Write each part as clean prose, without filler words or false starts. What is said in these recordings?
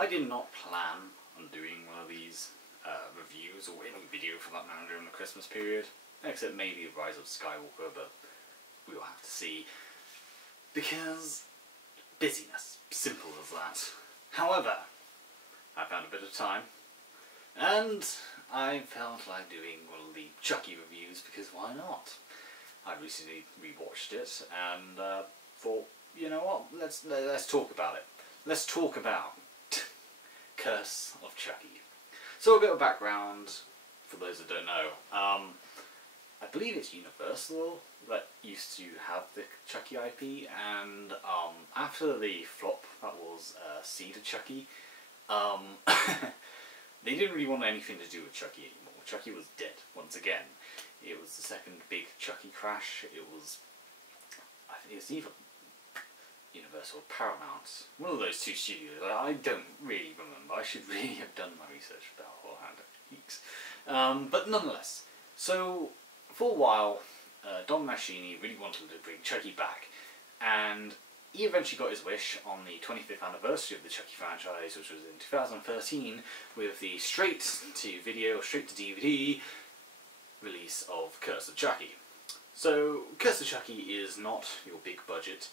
I did not plan on doing one of these reviews, or any video for that matter, during the Christmas period, except maybe Rise of Skywalker, but we will have to see, because busyness, simple as that. However, I found a bit of time, and I felt like doing one of the Chucky reviews, because why not? I recently rewatched it, and thought, you know what, let's talk about it. Let's talk about Curse of Chucky. So a bit of background, for those that don't know. I believe it's Universal that used to have the Chucky IP, and after the flop that was Seed of Chucky, they didn't really want anything to do with Chucky anymore. Chucky was dead, once again. It was the second big Chucky crash. It was, I think it was either Universal or Paramount. One of those two studios. I don't really remember. I should really have done my research about Horror Geeks. But nonetheless, so for a while, Don Mancini really wanted to bring Chucky back, and he eventually got his wish on the 25th anniversary of the Chucky franchise, which was in 2013, with the straight-to-video, straight-to-DVD release of Curse of Chucky. So, Curse of Chucky is not your big-budget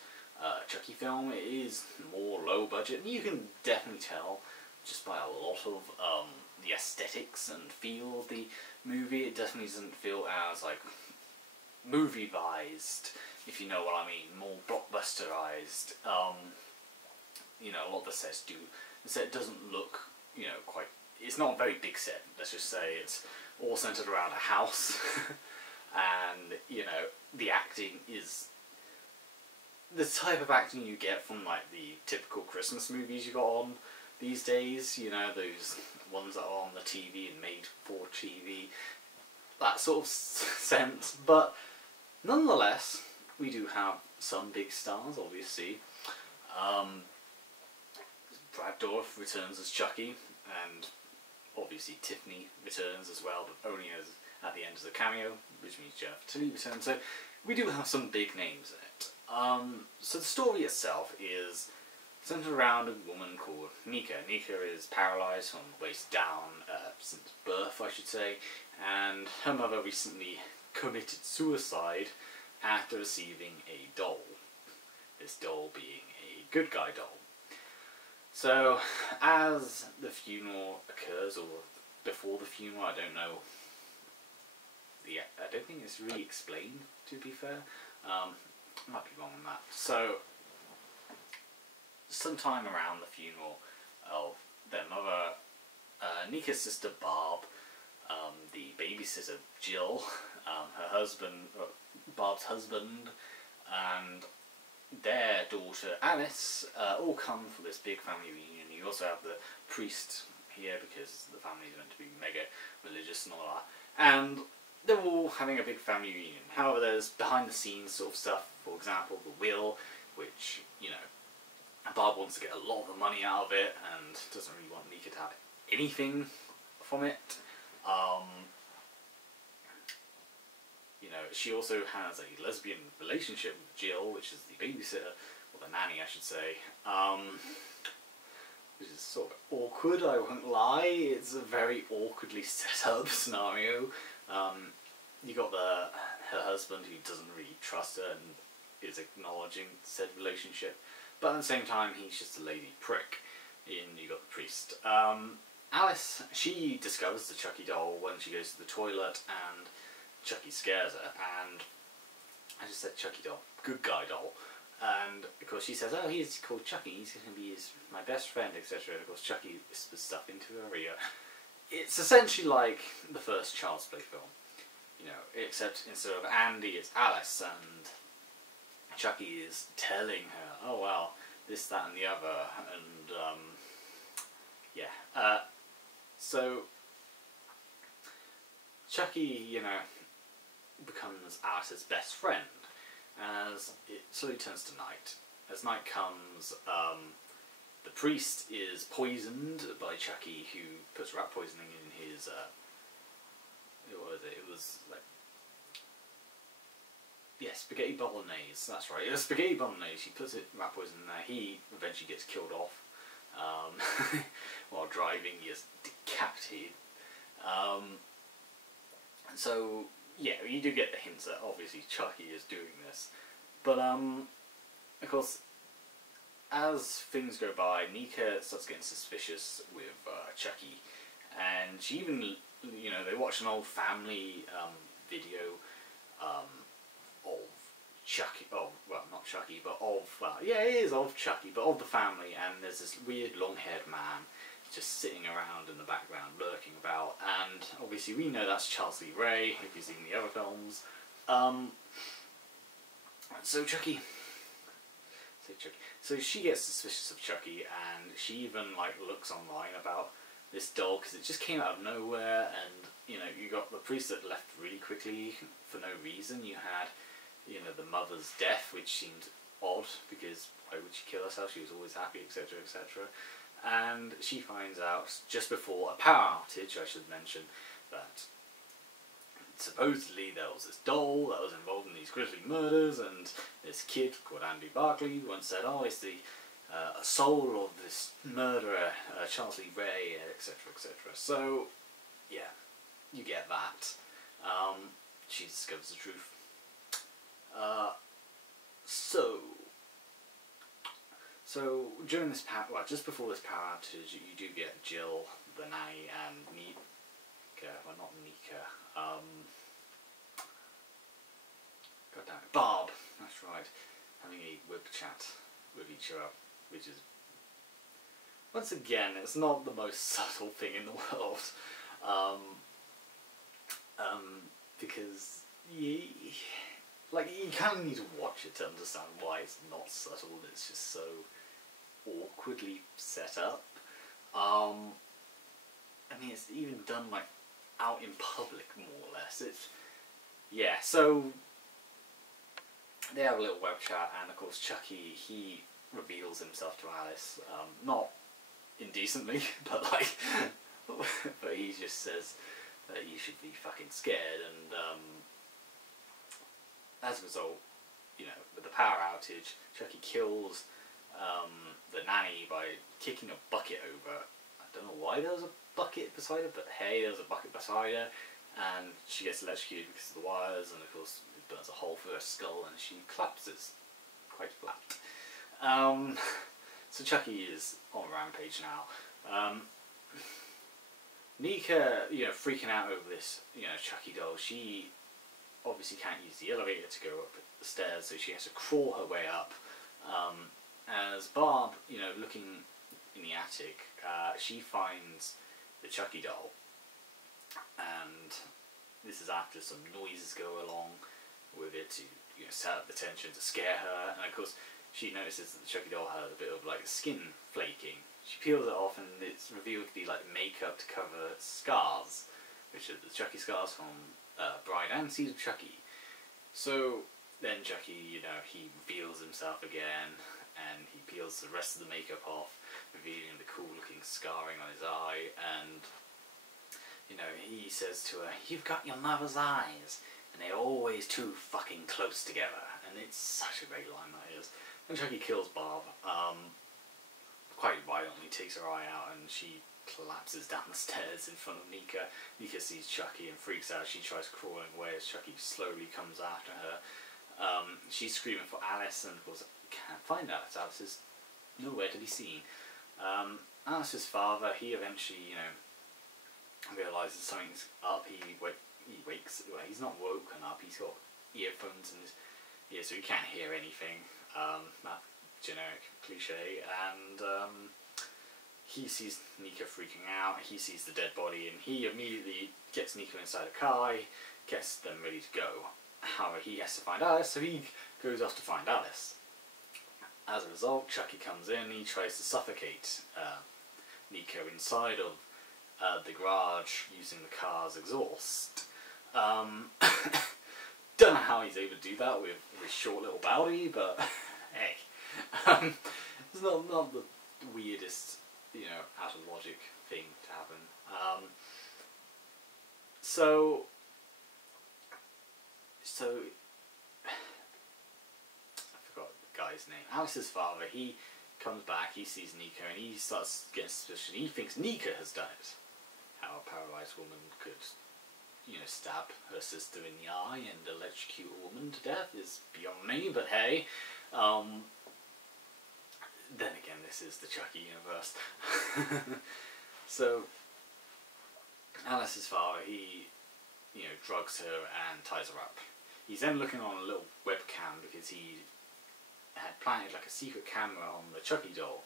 Chucky film. It is more low-budget, and you can definitely tell just by a lot of the aesthetics and feel of the movie. It definitely doesn't feel as, like, movie-vised, if you know what I mean, more blockbusterized. You know, a lot of the sets do. The set doesn't look, you know, quite. It's not a very big set. Let's just say it's all centered around a house, and you know, the acting is the type of acting you get from like the typical Christmas movies you got on these days. You know, those ones that are on the TV and made for TV. That sort of sense, but nonetheless, we do have some big stars, obviously. Brad Dourif returns as Chucky, and obviously Tiffany returns as well, but only as at the end as a cameo, which means Jennifer Tilly returns. So we do have some big names in it. So the story itself is centered around a woman called Nika. Nika is paralysed from the waist down since birth, I should say, and her mother recently committed suicide after receiving a doll. This doll being a good guy doll. So, as the funeral occurs, or before the funeral, I don't know. I don't think it's really explained, to be fair. I might be wrong on that. So, sometime around the funeral of their mother, Nika's sister Barb, the babysitter Jill, her husband, Barb's husband, and their daughter Alice all come for this big family reunion. You also have the priest here because the family is meant to be mega religious and all that, and they're all having a big family reunion. However, there's behind the scenes sort of stuff. For example, the will, which, you know, Barb wants to get a lot of the money out of it and doesn't really want Nika to have anything from it. You know, she also has a lesbian relationship with Jill, which is the babysitter, or the nanny I should say, which is sort of awkward, I won't lie. It's a very awkwardly set up scenario. You got her husband who doesn't really trust her and is acknowledging said relationship, but at the same time he's just a lady prick. And you got the priest. Alice, she discovers the Chucky doll when she goes to the toilet, and Chucky scares her, and I just said Chucky doll, good guy doll, and of course she says, oh, he's called Chucky, he's going to be my best friend, etc. And of course Chucky whispers stuff into her ear. It's essentially like the first Child's Play film, you know, except instead of Andy it's Alice, and Chucky is telling her, oh well, this, that and the other, and yeah. So Chucky, you know, becomes Alice's best friend as it slowly turns to night. As night comes, the priest is poisoned by Chucky, who puts rat poisoning in his, what was it? It was like, yeah, spaghetti bolognese, that's right. It was spaghetti bolognese, he puts rat poison in there, he eventually gets killed off. while driving, he is decapitated. So yeah, you do get the hints that obviously Chucky is doing this, but of course, as things go by, Nika starts getting suspicious with Chucky, and she even, you know, they watch an old family video of Chucky, oh, well, not Chucky, but of, well, yeah, it is of Chucky, but of the family, and there's this weird long-haired man just sitting around in the background, lurking about, and obviously we know that's Charles Lee Ray, if you've seen the other films. So she gets suspicious of Chucky, and she even, like, looks online about this doll, because it just came out of nowhere, and, you know, you got the priest that left really quickly for no reason. You had, you know, the mother's death, which seemed odd, because why would she kill herself? She was always happy, etc., etc. And she finds out, just before a power outage, I should mention, that supposedly there was this doll that was involved in these grisly murders, and this kid called Andy Barkley once said, oh, it's the soul of this murderer, Charles Lee Ray, etc., etc. So, yeah, you get that. She discovers the truth. So during this power, well, just before this power outage, you do get Jill, the nanny, and Nika, well, not Nika, God damn it, Barb, that's right, having a whip chat with each other, which is, once again, it's not the most subtle thing in the world, because you kind of need to watch it to understand why it's not subtle. It's just so awkwardly set up. I mean, it's even done like out in public, more or less. It's, yeah. So they have a little web chat, and of course Chucky, he reveals himself to Alice, not indecently, but like, but he just says that you should be fucking scared, and as a result, you know, with the power outage, Chucky kills the nanny by kicking a bucket over. I don't know why there was a bucket beside her, but hey, there was a bucket beside her, and she gets electrocuted because of the wires, and of course it burns a hole through her skull, and she collapses quite flat. So Chucky is on a rampage now. Nika, you know, freaking out over this, you know, Chucky doll. She obviously can't use the elevator to go up the stairs, so she has to crawl her way up. As Barb, you know, looking in the attic, she finds the Chucky doll, and this is after some noises go along with it to, you know, set up the tension to scare her, and of course she notices that the Chucky doll had a bit of like skin flaking. She peels it off, and it's revealed to be like makeup to cover scars, which are the Chucky scars from Bride and Seed of Chucky. So then Chucky, you know, he reveals himself again, and he peels the rest of the makeup off, revealing the cool looking scarring on his eye, and, you know, he says to her, "You've got your mother's eyes, and they're always too fucking close together." And it's such a great line, that is. And Chucky kills Barb, quite violently, takes her eye out, and she collapses down the stairs in front of Nika. Nika sees Chucky and freaks out. She tries crawling away as Chucky slowly comes after her. She's screaming for Alice, and of course can't find Alice. Alice is nowhere to be seen. Alice's father, he eventually, you know, realises something's up. He wakes, well, he's not woken up, he's got earphones in his ear, so he can't hear anything. That generic cliche, and he sees Nika freaking out. He sees the dead body, and he immediately gets Nika inside a car, gets them ready to go. However, he has to find Alice, so he goes off to find Alice. As a result, Chucky comes in. He tries to suffocate Nika inside of the garage using the car's exhaust. Don't know how he's able to do that with his short little body, but hey, it's not the weirdest, you know, out of logic thing to happen. So I forgot the guy's name. Alice's father, he comes back, he sees Nika, and he starts getting suspicious. He thinks Nika has done it. How a paralysed woman could, stab her sister in the eye and electrocute a woman to death is beyond me, but hey. Then again, this is the Chucky universe. So, Alice's father, he, drugs her and ties her up. He's then looking on a little webcam because he had planted like a secret camera on the Chucky doll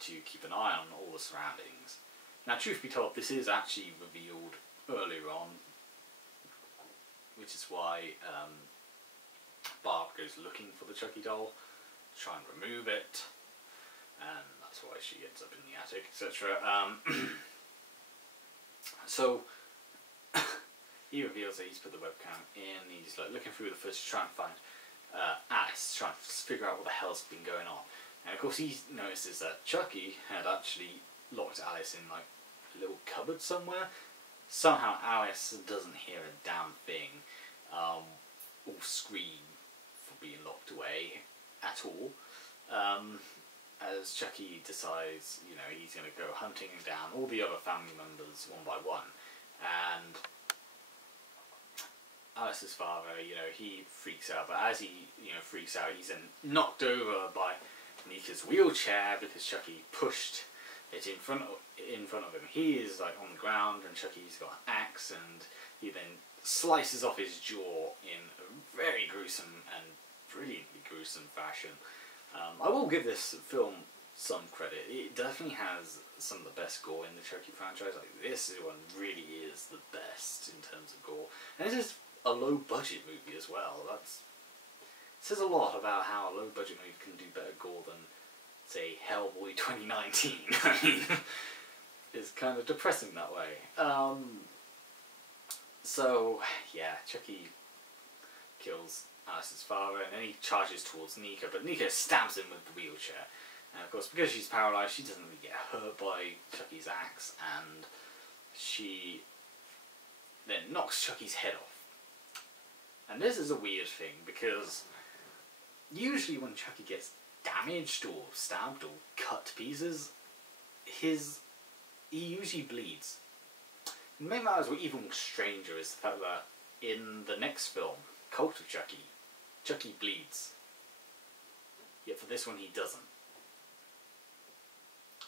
to keep an eye on all the surroundings. Now, truth be told, this is actually revealed earlier on, which is why Barb goes looking for the Chucky doll to try and remove it, and that's why she ends up in the attic, etc. So he reveals that he's put the webcam in. He's like looking through the footage to try and find Alice, trying to figure out what the hell's been going on. And of course he notices that Chucky had actually locked Alice in like a little cupboard somewhere. Somehow Alice doesn't hear a damn thing, or scream for being locked away at all. As Chucky decides, he's going to go hunting down all the other family members one by one. And Alice's father, he freaks out, but as he, freaks out, he's then knocked over by Nika's wheelchair because Chucky pushed it in front of him. He is like on the ground, and Chucky's got an axe, and he then slices off his jaw in a very gruesome and brilliantly gruesome fashion. I will give this film some credit. It definitely has some of the best gore in the Chucky franchise. Like, this one really is the best in terms of gore, and it is a low budget movie as well. It says a lot about how a low budget movie can do better gore than, say, Hellboy 2019. I mean, it's kind of depressing that way. So yeah, Chucky kills Alice's father, and then he charges towards Nika, but Nika stabs him with the wheelchair. And of course, because she's paralysed, she doesn't really get hurt by Chucky's axe, and she then knocks Chucky's head off. And this is a weird thing, because usually when Chucky gets damaged or stabbed or cut to pieces, he usually bleeds. The main matter is even stranger is the fact that in the next film, Cult of Chucky, Chucky bleeds. Yet for this one he doesn't.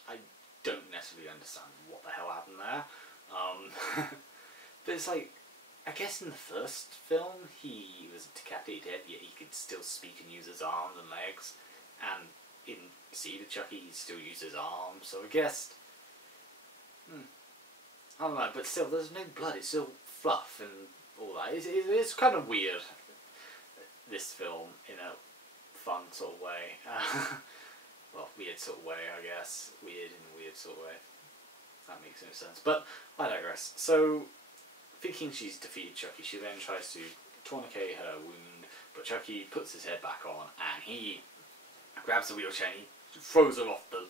I don't necessarily understand what the hell happened there. But it's like, I guess in the first film he was decapitated, yet he could still speak and use his arms and legs. And in Seed of Chucky he still used his arms, so I guess... I don't know, but still, there's no blood, it's still fluff and all that. It's kind of weird, this film, in a fun sort of way. Well, weird sort of way, I guess. Weird in a weird sort of way. That makes no sense. But I digress. So, thinking she's defeated Chucky, she then tries to tourniquet her wound, but Chucky puts his head back on, and he grabs the wheelchair and he throws her off the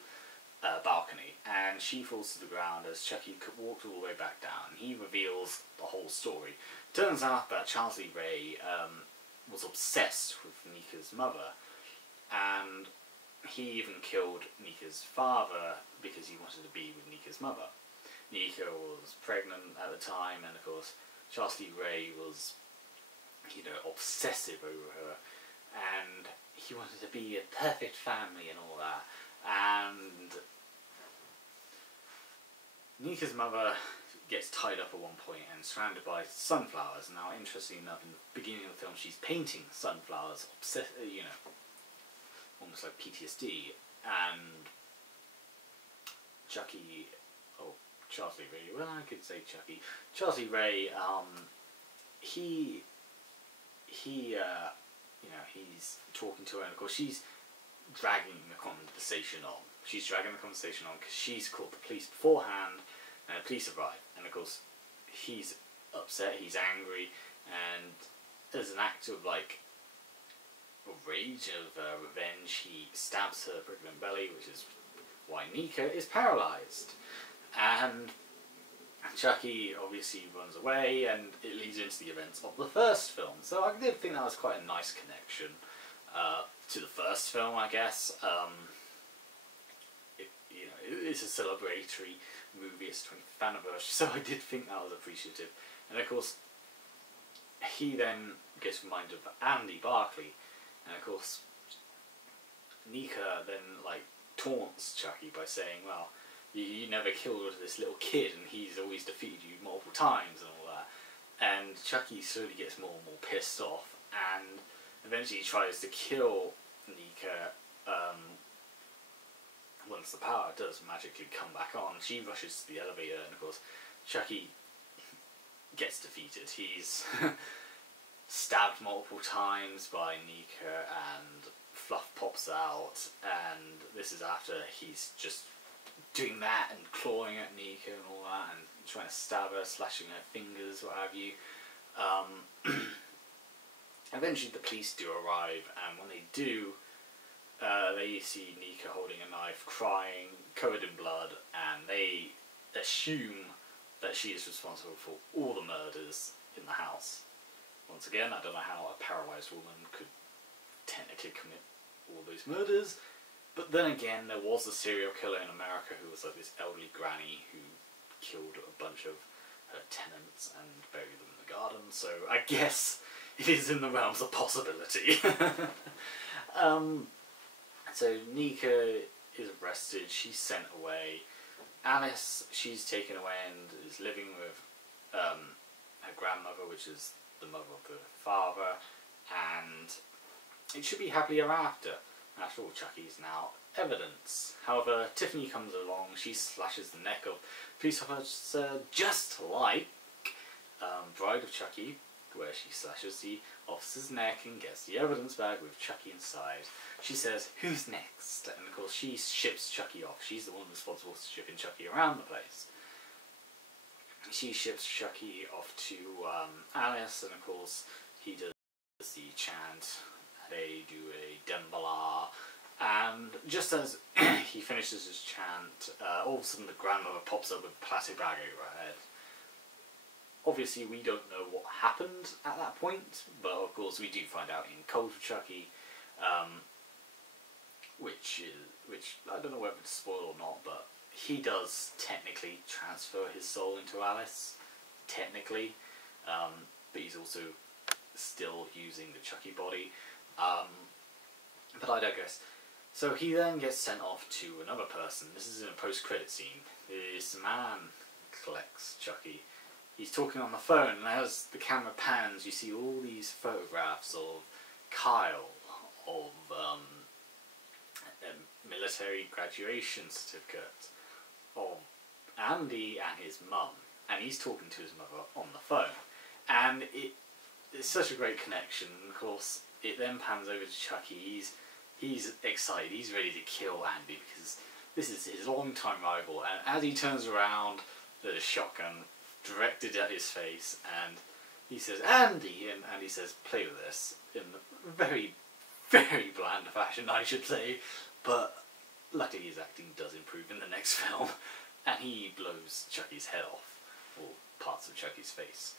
balcony, and she falls to the ground as Chucky walks all the way back down. He reveals the whole story. Turns out that Charles Lee Ray was obsessed with Nika's mother, and he even killed Nika's father because he wanted to be with Nika's mother. Nika was pregnant at the time, and of course Charles Lee Ray was, obsessive over her, and he wanted to be a perfect family and all that. And Nika's mother gets tied up at one point and surrounded by sunflowers. Now, interestingly enough, in the beginning of the film, she's painting sunflowers, almost like PTSD. And Chucky, Charles Lee Ray, well, I could say Chucky. Charles Lee Ray, he's talking to her, and of course she's dragging the conversation on. She's dragging the conversation on because she's called the police beforehand, and the police arrive. And of course, he's upset, he's angry, and as an act of rage, of revenge, he stabs her pregnant belly, which is why Nika is paralysed. And Chucky obviously runs away, and it leads into the events of the first film. So I did think that was quite a nice connection to the first film, I guess. it's a celebratory movie, it's 25th anniversary, so I did think that was appreciative. And of course, he then gets reminded of Andy Barclay, and of course, Nika then like taunts Chucky by saying, well, you never killed this little kid and he's always defeated you multiple times and all that. And Chucky slowly gets more and more pissed off and eventually tries to kill Nika. Once the power does magically come back on, she rushes to the elevator and of course Chucky gets defeated. He's stabbed multiple times by Nika and Fluff pops out, and this is after he's just doing that and clawing at Nika and all that and trying to stab her, slashing her fingers, what have you. Eventually the police do arrive, and when they do, they see Nika holding a knife, crying, covered in blood, and they assume that she is responsible for all the murders in the house. Once again, I don't know how a paralysed woman could technically commit all those murders, but then again, there was a serial killer in America who was like this elderly granny who killed a bunch of her tenants and buried them in the garden, so I guess it is in the realms of possibility. So Nika is arrested, she's sent away. Alice, she's taken away and is living with her grandmother, which is the mother of the father, and it should be happily ever after. After all, Chucky is now evidence. However, Tiffany comes along, she slashes the neck of police officer just like Bride of Chucky, where she slashes the officer's neck and gets the evidence bag with Chucky inside. She says, "Who's next?" And of course she ships Chucky off. She's the one responsible for shipping Chucky around the place. She ships Chucky off to Alice, and of course he does the chant. They do a Dembala, and just as he finishes his chant, all of a sudden the grandmother pops up with a plastic bag over her head. Obviously we don't know what happened at that point, but of course we do find out in Cold for Chucky, which I don't know whether to spoil or not, but he does technically transfer his soul into Alice, technically, but he's also still using the Chucky body. But I digress. So he then gets sent off to another person. This is in a post-credit scene. This man collects Chucky. He's talking on the phone, and as the camera pans, you see all these photographs of Kyle, of a military graduation certificate, of Andy and his mum, and he's talking to his mother on the phone. And it's such a great connection. Of course, it then pans over to Chucky. He's excited, he's ready to kill Andy because this is his long-time rival, and as he turns around, there's a shotgun directed at his face, and he says, "Andy!" and Andy says, "Play with this," in a very, very bland fashion, I should say, but luckily his acting does improve in the next film, and he blows Chucky's head off, or parts of Chucky's face.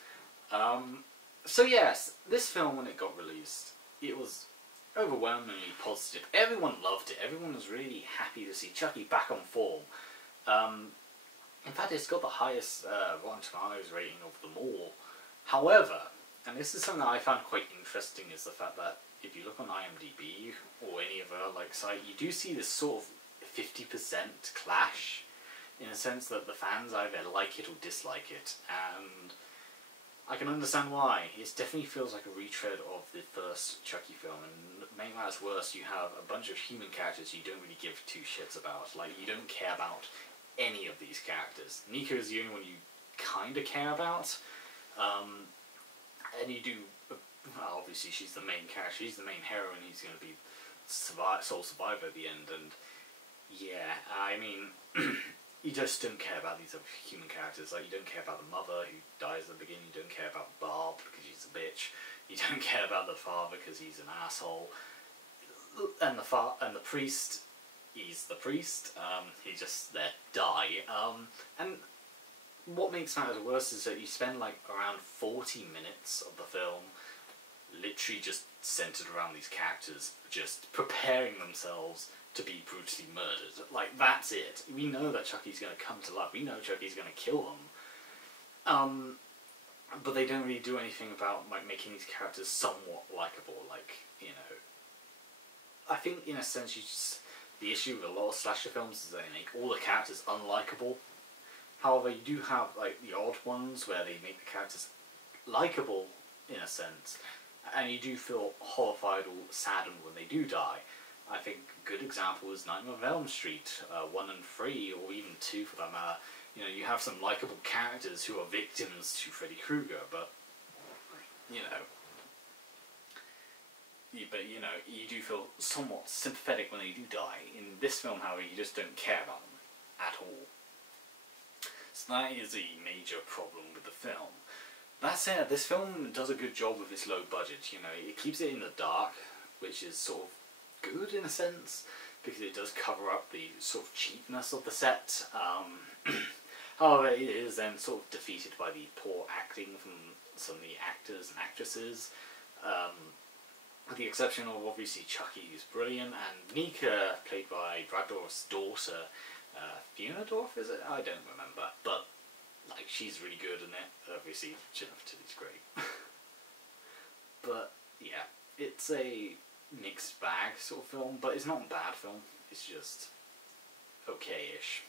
So yes, this film, when it got released, it was overwhelmingly positive. Everyone loved it. Everyone was really happy to see Chucky back on form. In fact, it's got the highest Rotten Tomatoes rating of them all. However, and this is something that I found quite interesting, is the fact that if you look on IMDb or any other site, you do see this sort of 50% clash, in a sense that the fans either like it or dislike it, and I can understand why. It definitely feels like a retread of the first Chucky film, and make matters worse, you have a bunch of human characters you don't really give two shits about. You don't care about any of these characters. Nika is the only one you kind of care about, and you do, well, obviously she's the main character, she's the main heroine, he's going to be sole survivor at the end, and yeah, I mean, you just don't care about these other human characters. You don't care about the mother who dies at the beginning, you don't care about Barb because she's a bitch, you don't care about the father because he's an asshole, and the priest, he's the priest, he just there die, and what makes matters worse is that you spend around 40 minutes of the film literally just centered around these characters, just preparing themselves to be brutally murdered. Like, that's it. We know that Chucky's going to come to life. We know Chucky's going to kill them. But they don't really do anything about like making these characters somewhat likable. Like, you know, I think in a sense the issue with a lot of slasher films is they make all the characters unlikable. However, you do have like the odd ones where they make the characters likable in a sense, and you do feel horrified or saddened when they do die. I think a good example is Nightmare on Elm Street 1 and 3, or even 2 for that matter. You know, you have some likable characters who are victims to Freddy Krueger, but you do feel somewhat sympathetic when they do die. In this film, however, you just don't care about them at all. So that is a major problem with the film. That said, this film does a good job with its low budget. You know, it keeps it in the dark, which is sort of good in a sense, because it does cover up the sort of cheapness of the set. However, it is then sort of defeated by the poor acting from some of the actors and actresses. With the exception of obviously Chucky, who's brilliant, and Nika, played by Brad Dourif's daughter, Fiona Dourif, is it? I don't remember, but like she's really good in it. Obviously, Jennifer Tilly's great. But yeah, it's a mixed bag sort of film, but it's not a bad film. It's just okay-ish.